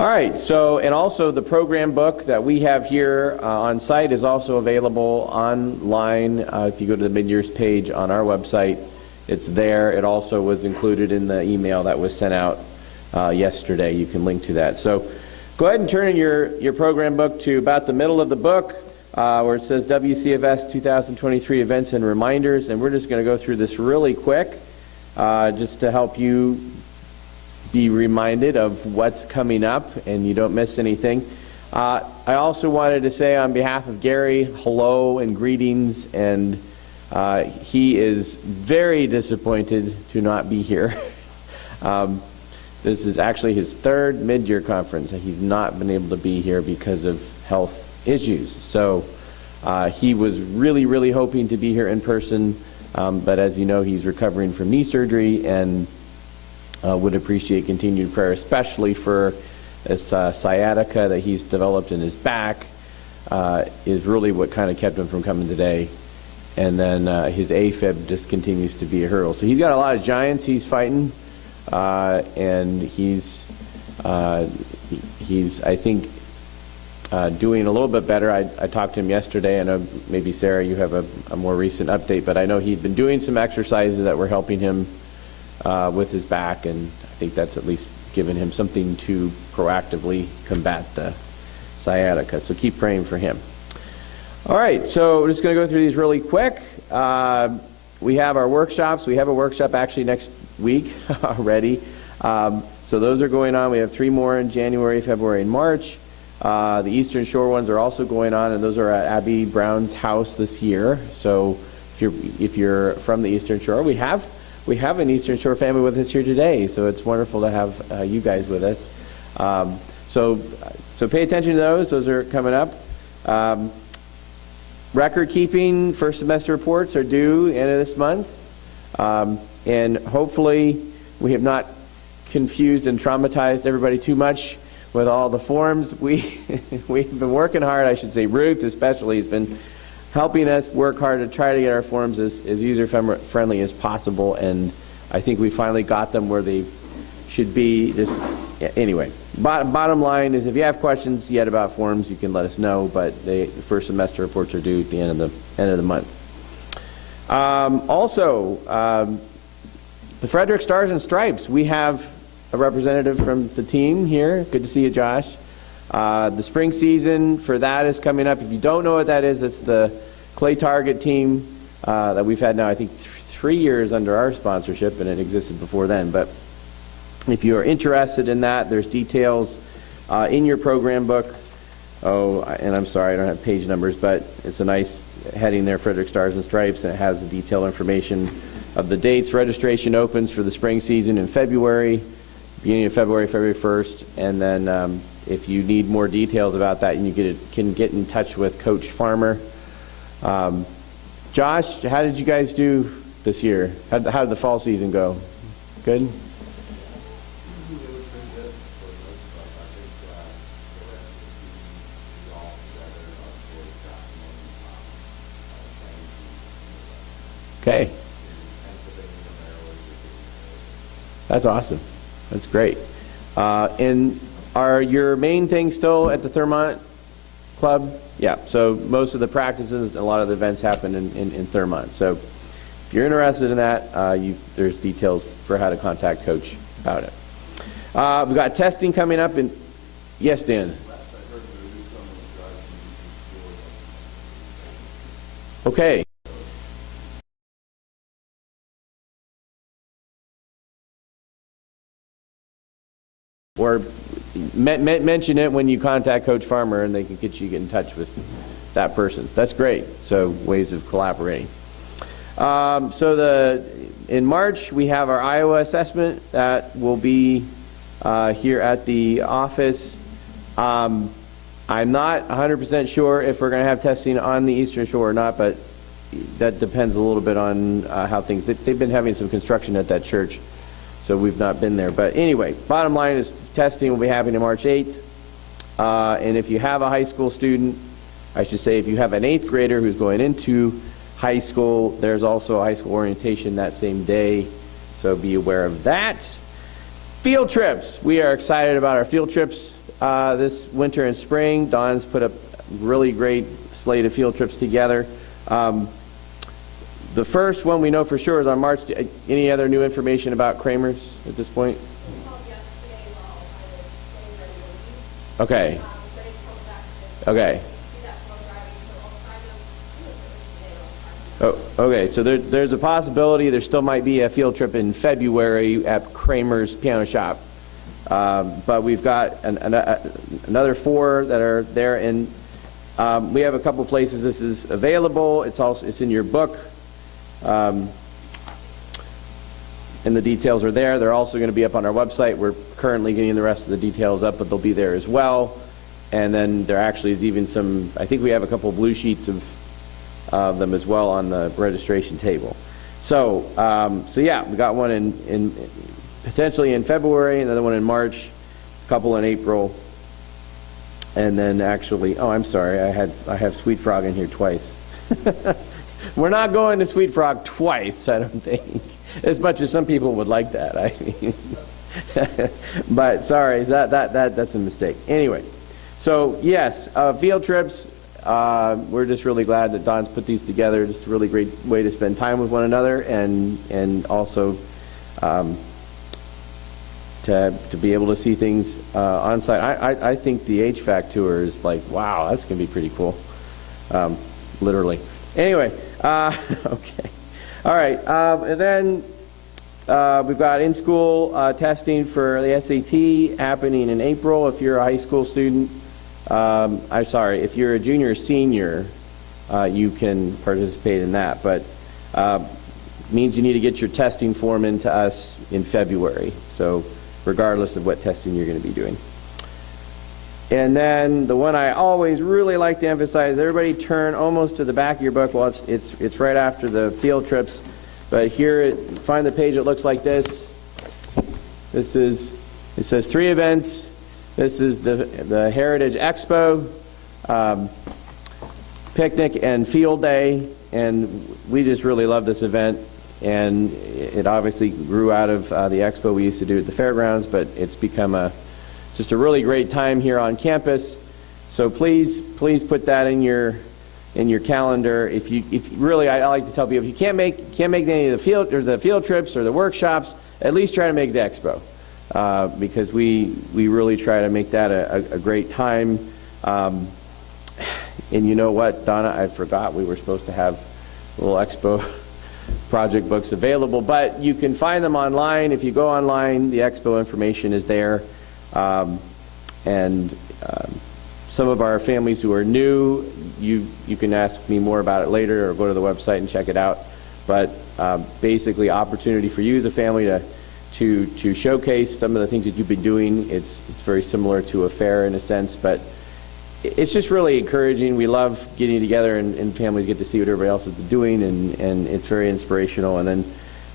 All right, so, and also the program book that we have here on site is also available online. If you go to the Midyear's page on our website, it's there. It also was included in the email that was sent out yesterday. You can link to that. So go ahead and turn in your program book to about the middle of the book where it says WCFS 2023 Events and Reminders, and we're just going to go through this really quick just to help you be reminded of what's coming up and you don't miss anything. I also wanted to say on behalf of Gary, hello and greetings, and he is very disappointed to not be here. This is actually his third mid-year conference, and he's not been able to be here because of health issues. So he was really hoping to be here in person, but as you know, he's recovering from knee surgery and would appreciate continued prayer, especially for this sciatica that he's developed in his back is really what kind of kept him from coming today. And then his AFib just continues to be a hurdle. So he's got a lot of giants he's fighting, and he's I think, doing a little bit better. I talked to him yesterday. I know maybe Sarah, you have a more recent update, but I know he'd been doing some exercises that were helping him with his back, and I think that's at least given him something to proactively combat the sciatica. So keep praying for him. All right, so we're just going to go through these really quick. We have our workshops. We have a workshop actually next week already. So those are going on. We have 3 more in January, February, and March. The Eastern Shore ones are also going on, and those are at Abby Brown's house this year. So if you're from the Eastern Shore, we have an Eastern Shore family with us here today, so it's wonderful to have you guys with us. So pay attention to those. Those are coming up. Record keeping first semester reports are due end of this month, and hopefully we have not confused and traumatized everybody too much with all the forms. We've been working hard. I should say Ruth especially has been helping us work hard to try to get our forms as user-friendly as possible, and I think we finally got them where they should be. Anyway, bottom line is if you have questions yet about forms, you can let us know, but the first semester reports are due at the end of the month. Also, the Frederick Stars and Stripes, we have a representative from the team here. Good to see you, Josh. The spring season for that is coming up. If you don't know what that is, it's the Clay Target team that we've had now, I think, 3 years under our sponsorship, and it existed before then. But if you are interested in that, there's details in your program book. Oh, and I'm sorry, I don't have page numbers, but it's a nice heading there, Frederick Stars and Stripes, and it has the detailed information of the dates. Registration opens for the spring season in February, beginning of February, February 1st, and then if you need more details about that, you can get in touch with Coach Farmer. Josh, how did you guys do this year? How did the fall season go? Good? Okay. That's awesome. That's great. And are your main things still at the Thurmont Club? Yeah, so most of the practices and a lot of the events happen in Thurmont. So if you're interested in that, there's details for how to contact Coach about it. We've got testing coming up. Yes, Dan? Okay. Or mention it when you contact Coach Farmer, and they can get in touch with that person. That's great. So ways of collaborating. In March we have our Iowa assessment that will be here at the office. I'm not 100% sure if we're going to have testing on the Eastern Shore or not, but that depends a little bit on how things. They've been having some construction at that church, so we've not been there. But anyway, bottom line is testing will be happening on March 8th. And if you have a high school student, I should say if you have an 8th grader who's going into high school, there's also a high school orientation that same day, so be aware of that. Field trips. We are excited about our field trips this winter and spring. Don's put a really great slate of field trips together. The first one we know for sure is on March. Any other new information about Kramer's at this point? Okay. Okay. Oh, okay, so there's a possibility there still might be a field trip in February at Kramer's Piano Shop. But we've got another 4 that are there, and we have a couple places this is available. It's in your book, and the details are there. They're also going to be up on our website. We're currently getting the rest of the details up, but they'll be there as well. And then there actually is even some, I think we have a couple blue sheets of them as well on the registration table. So, yeah, we got one in potentially in February, another one in March, a couple in April, and then actually, oh, I'm sorry, I have Sweet Frog in here twice. We're not going to Sweet Frog twice, I don't think, as much as some people would like that. I mean, but sorry, that's a mistake. Anyway, so yes, field trips. We're just really glad that Don's put these together. Just a really great way to spend time with one another, and also to be able to see things on site. I think the HVAC tour is like, wow, that's going to be pretty cool, literally. Anyway, okay. All right, and then we've got in-school testing for the SAT happening in April if you're a high school student. I'm sorry, if you're a junior or senior, you can participate in that, but means you need to get your testing form into us in February, so regardless of what testing you're going to be doing. And then the one I always really like to emphasize, everybody turn almost to the back of your book. Well, it's right after the field trips, but here, find the page that looks like this. It says 3 events. This is the Heritage Expo, picnic and field day, and we just really love this event. And it obviously grew out of the expo we used to do at the fairgrounds, but it's become just a really great time here on campus. So please put that in your calendar. If really, I like to tell people, if you can't make any of the field trips or the workshops, at least try to make the expo. Because we really try to make that a great time. And you know what, Donna, I forgot we were supposed to have little expo project books available, but you can find them online. If you go online, the expo information is there. And some of our families who are new, you can ask me more about it later or go to the website and check it out. But basically, opportunity for you as a family to showcase some of the things that you've been doing. It's very similar to a fair in a sense, but it's just really encouraging. We love getting together and families get to see what everybody else is doing, and it's very inspirational. And then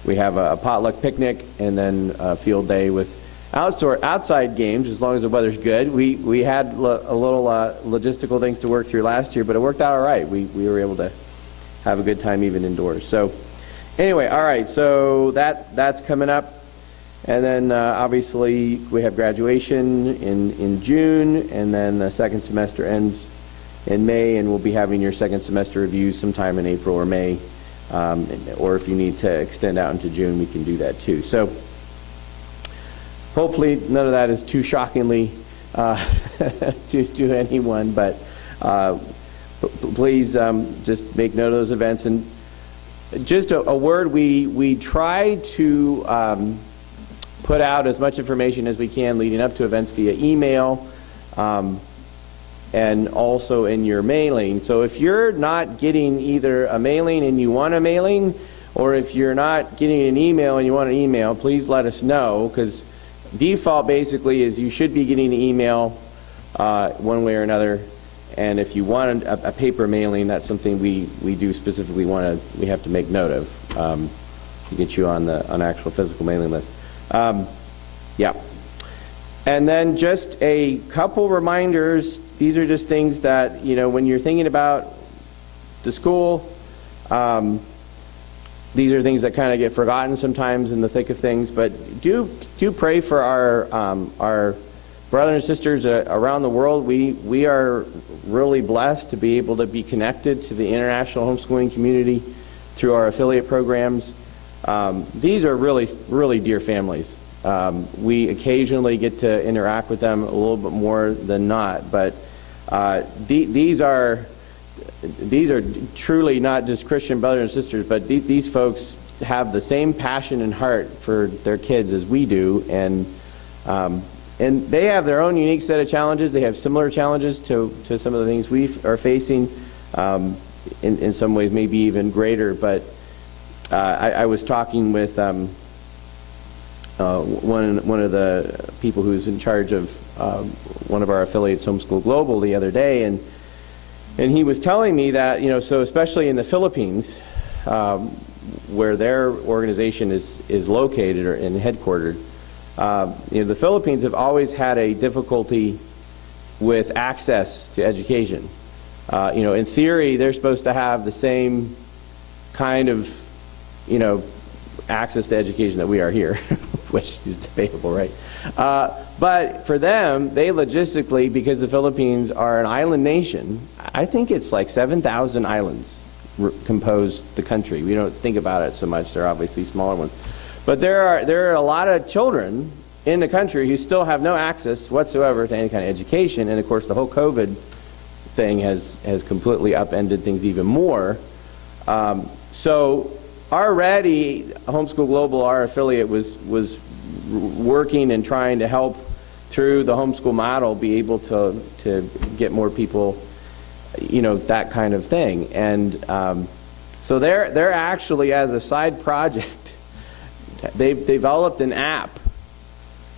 we have a potluck picnic and then a field day with outside games as long as the weather's good. We had a little logistical things to work through last year, but it worked out all right. We were able to have a good time even indoors. So anyway, all right, so that's coming up. And then obviously we have graduation in June, and then the second semester ends in May, and we'll be having your second semester reviews sometime in April or May, or if you need to extend out into June, we can do that too. So hopefully none of that is too shockingly to anyone, but please just make note of those events. And just a word, we try to put out as much information as we can leading up to events via email, and also in your mailing. So if you're not getting either a mailing and you want a mailing, or if you're not getting an email and you want an email, please let us know, because default basically is you should be getting the email one way or another. And if you want a paper mailing, that's something we do specifically we have to make note of to get you on the actual physical mailing list. Yeah. And then just a couple reminders. These are just things that, when you're thinking about the school, these are things that kind of get forgotten sometimes in the thick of things, but do pray for our brothers and sisters around the world, we are really blessed to be able to be connected to the international homeschooling community through our affiliate programs. These are really, really dear families. We occasionally get to interact with them a little bit more than not, but these are truly not just Christian brothers and sisters, but these folks have the same passion and heart for their kids as we do, and they have their own unique set of challenges. They have similar challenges to some of the things we are facing, in some ways maybe even greater. But I was talking with one of the people who's in charge of one of our affiliates, Homeschool Global, the other day, and he was telling me that, so especially in the Philippines, where their organization is located and headquartered, the Philippines have always had a difficulty with access to education. In theory, they're supposed to have the same kind of, access to education that we are here, which is debatable, right? But for them, they logistically, because the Philippines are an island nation, I think it's like 7,000 islands compose the country. We don't think about it so much. There are obviously smaller ones. But there are a lot of children in the country who still have no access whatsoever to any kind of education. And of course, the whole COVID thing has completely upended things even more. So already, Homeschool Global, our affiliate, was working and trying to help through the homeschool model be able to get more people, that kind of thing. And so they're actually, as a side project, they've developed an app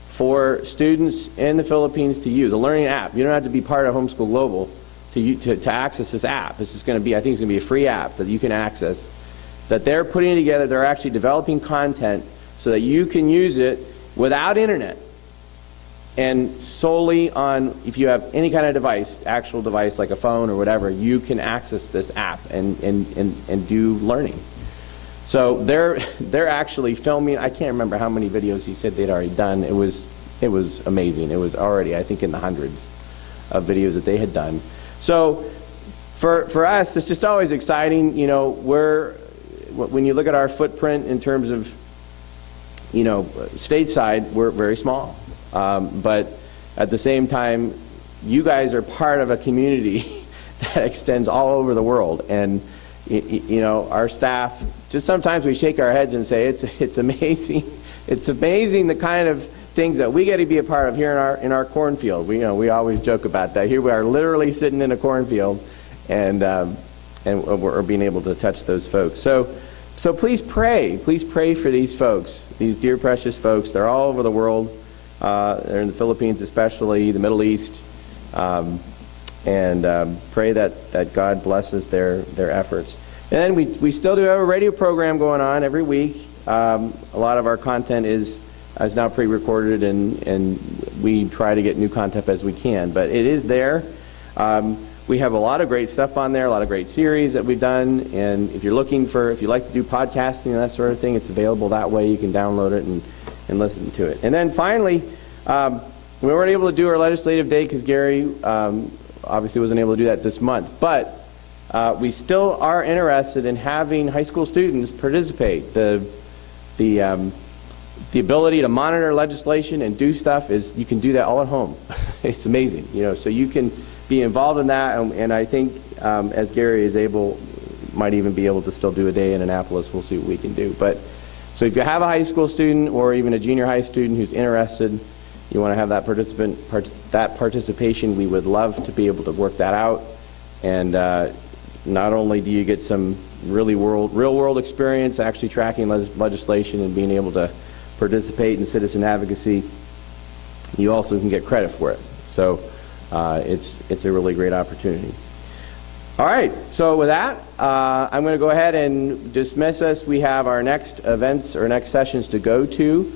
for students in the Philippines to use, a learning app. You don't have to be part of Homeschool Global to access this app. It's just going to be, I think it's going to be a free app that you can access, that they're putting together. They're actually developing content so that you can use it without internet and solely on, if you have any kind of device, actual device like a phone or whatever, you can access this app and do learning. So they're actually filming. I can't remember how many videos he said they'd already done. It was amazing. It was already, I think, in the hundreds of videos that they had done. So for us, it's just always exciting. When you look at our footprint in terms of, stateside, we're very small. But at the same time, you guys are part of a community that extends all over the world. And, our staff, just sometimes we shake our heads and say, it's amazing. It's amazing the kind of things that we get to be a part of here in our cornfield. We always joke about that. Here we are literally sitting in a cornfield, and we're being able to touch those folks. So please pray for these folks, these dear precious folks. They're all over the world. They're in the Philippines especially, the Middle East, and pray that God blesses their efforts. And then we still do have a radio program going on every week. A lot of our content is now pre-recorded, and we try to get new content as we can, but it is there. We have a lot of great stuff on there, a lot of great series that we've done, and if you like to do podcasting and that sort of thing, it's available that way. You can download it and listen to it. And then finally, we weren't able to do our legislative day because Gary obviously wasn't able to do that this month, but we still are interested in having high school students participate. The ability to monitor legislation and do stuff you can do that all at home. It's amazing, so you can be involved in that, and I think as Gary is able, might even be able to still do a day in Annapolis. We'll see what we can do. But so if you have a high school student or even a junior high student who's interested, you want to have that participation, we would love to be able to work that out. And not only do you get some real world experience actually tracking legislation and being able to participate in citizen advocacy, you also can get credit for it. So it's a really great opportunity. All right, so with that, I'm going to go ahead and dismiss us. We have our next events or next sessions to go to.